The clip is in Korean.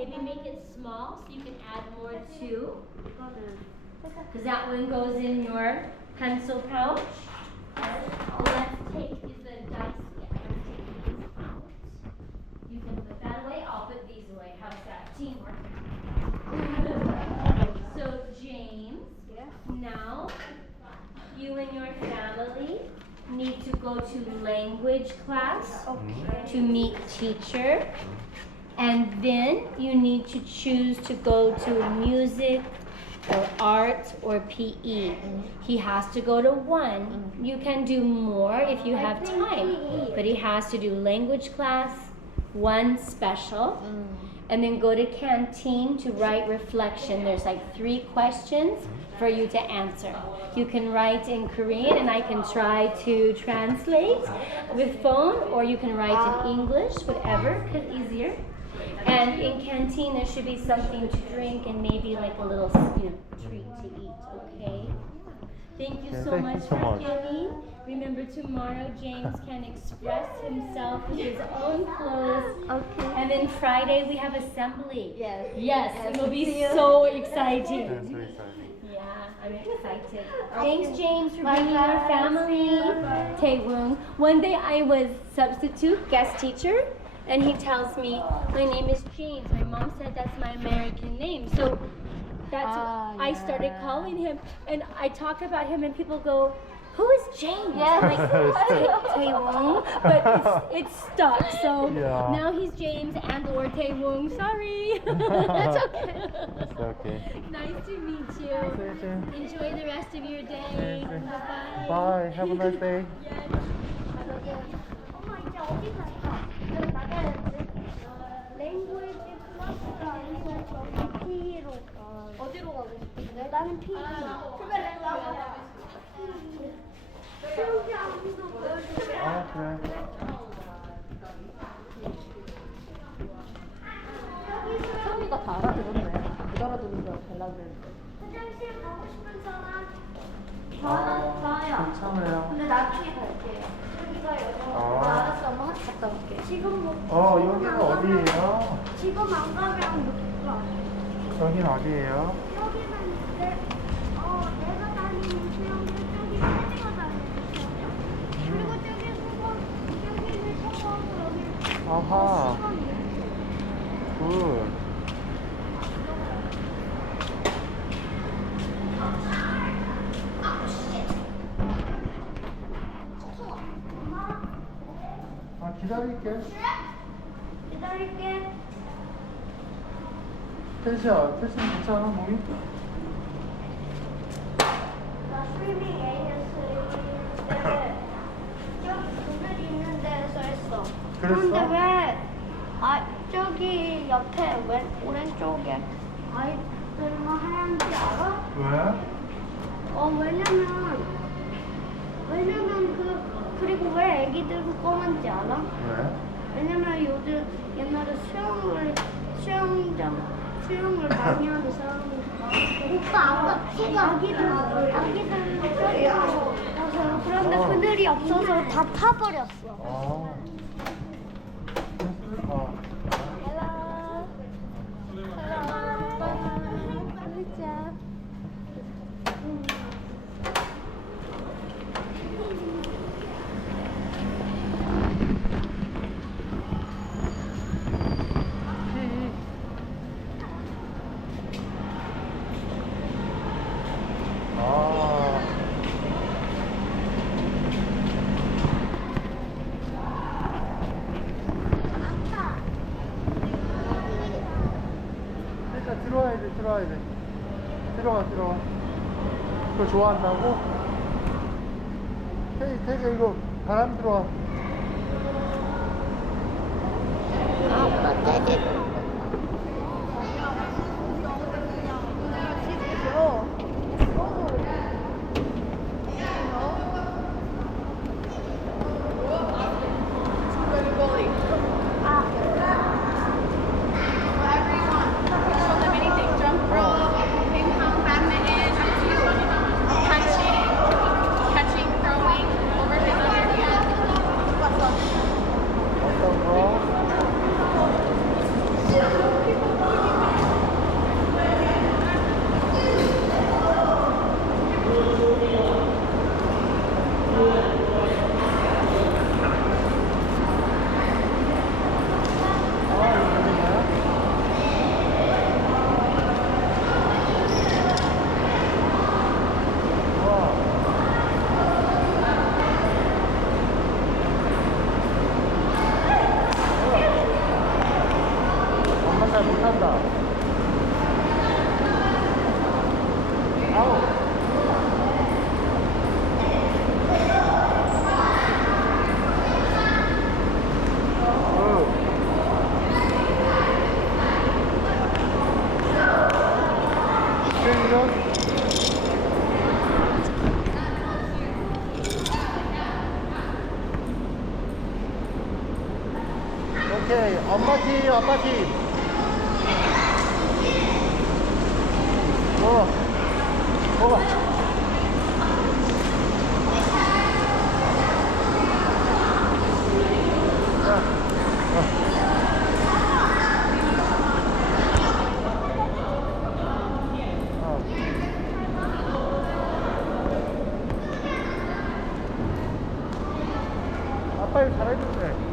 Maybe make it small so you can add more too. Because that one goes in your pencil pouch. Let's take these the dice. Yeah, let's these out. You can put that away. I'll put these away. How's that? Teamwork. so James, now you and your family need to go to language class to meet teacher. And then you need to choose to go to music or art or PE. He has to go to one. You can do more if you have time, but he has to do language class, one special, and then go to canteen to write reflection. There's like three questions for you to answer. You can write in Korean and I can try to translate with phone or you can write in English, whatever, cause easier. And in canteen there should be something to drink and maybe like a little, you know, treat to eat, okay? Thank you Yeah, so thank you much so for much. coming. Remember tomorrow James can express himself in his own clothes. Okay. And then Friday we have assembly. Yes. Yes, it will be so Yeah, exciting. so exciting. Yeah, I'm excited. Thanks, James, for bringing our family. Taewoong. One day I was substitute guest teacher, and he tells me, "My name is James." My mom said that's my American name, so that's Ah, I started calling him, and I talk about him, and people go. Who is James? Yes. I'm like, "Ta- Taewoong, but it's, it's stuck. So Yeah. now he's James and or Taewoong. Sorry. That's okay. It's okay. Nice to meet you. Thank you. Enjoy the rest of your day. Bye-bye. Bye. Have a nice day. 엄 싶은데? 나는 보여줄래? 아, 그래. 선미가 다 알아들었네. 못 알아듣는 줄 달라고 그랬는데. 화장실 가고 싶은 사람? 아, 저는 괜찮아요. 근데 나중에 갈게요. 여기가 여기. 아. 알았어, 엄마 학교 갔다 올게. 지금 뭐? 어, 여기가 어디예요? 지금 안 가면 못 가. 여긴 어디예요? 여기는 내, 어, 내가 다니는 수영장 저기 세지가 다니는 수영장. 그리고 저기 수건, 저기는 샤워하고 여기 아하. 굿. 아, 기다릴게. 기다릴게. 텐시야, 텐시 괜찮아, 몸이? 나 스위밍 AS인데 저기 그늘 있는 데서 그랬어? 근데 왜, 아, 저기 옆에 왼, 오른쪽에 아이들만 하얀지 알아? 왜? 어, 왜냐면, 왜냐면 그, 그리고 왜 애기들은 검은지 알아? 왜? 왜냐면 요즘 옛날에 수영을, 수영장, 수영을 많이 하는 사람이 오빠, 아빠 피가 아기들, 아기들 가서 그런데 어. 그늘이 없어서 다 타버렸어. 아. 텐시, 어. 진짜. 아. 일단 들어와야 돼, 들어와야 돼. 들어가, 들어가. 그거 좋아한다고? 태기, 태기, 이거 바람 들어와. 아빠 되게 어떤 거? 말 잘 못한다. 아우. 생선? 오케이 엄마 팀 아빠 팀 먹어 먹어 이거 잘해줬네